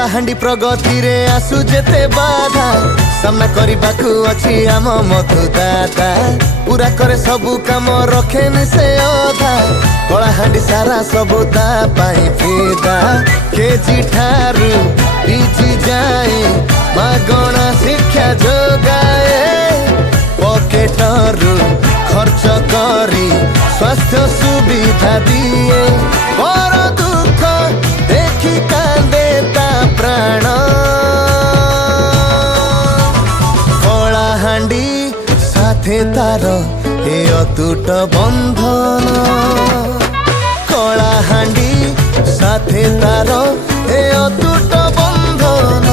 कलाहांडी प्रगति रे आसु जेते बाधा सामना करबाकू अछि आम मधु दादा पूरा करे सबू काम रखेनि से अधा कलाहांडी सारा सबू ता पाई फिदा केजी ठारू पीजी जाए मागणा शिक्षा जोगाए पकेटरू खर्च करी स्वास्थ्य सुविधा दिए पर दुख देखी कांदे ता प्राण कलाहांडी साथे तार ए अतुट बंधन कलाहांडी साथे तार ए अतुट बंधन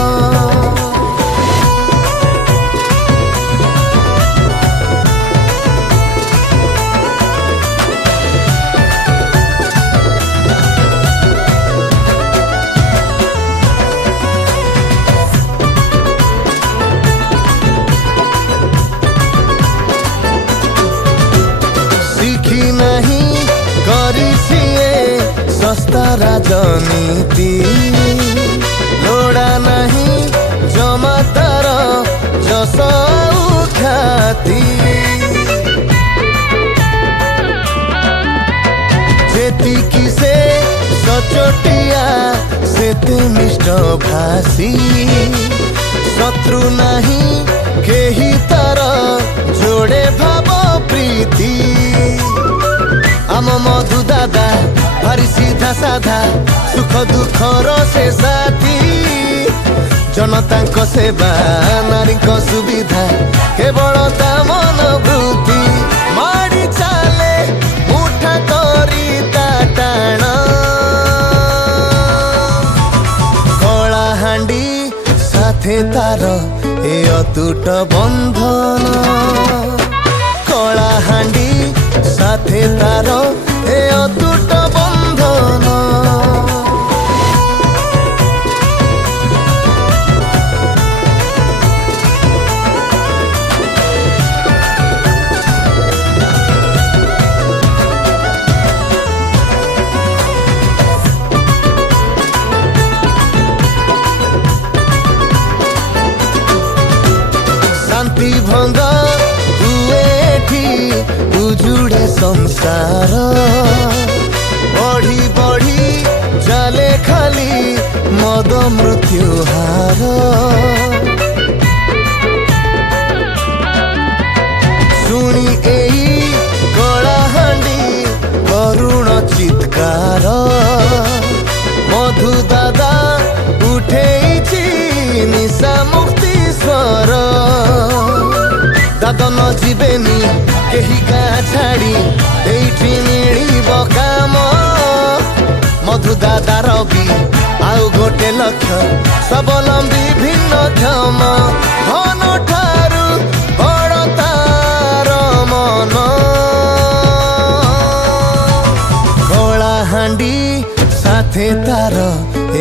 नहीं करी सीए सस्ता राजनीति लोड़ा नहीं जमा तार जस ख्याति जेतिकी से सचोटिया सेते मिष्ट भासी शत्रु नहीं केही तार जोड़े भाव प्रीति आम मधु दादा भारी सीधा साधा सुख दुख से साथी जनता सेवा नारी सुविधा केवल ता मनोवृत्ति माड़ी चाले मुठा करी ता टाण कलाहांडी साथे तार ए अतुट बंधन कलाहांडी साथे तार ए अतुट बंधन शांति भंग उजुड़े संसार बढ़ी बढ़ी चले खाली मद मृत्यु हार शुणी एई कलाहांडी करुण चित्कार मधु दादा उठेइछि निशा मुक्ति स्वर दादा न जीवेनी केही गाँ छाड़ी एठी मिलिब काम मधु दादा रवि आउ गोटे लक्ष्य स्वावलंबी भिन्न क्षम धन ठारू बड़ तार मन कलाहांडी साथे तार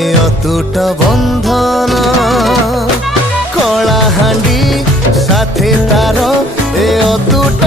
ए अतुट बंधन कलाहांडी साथे तार ए अतुट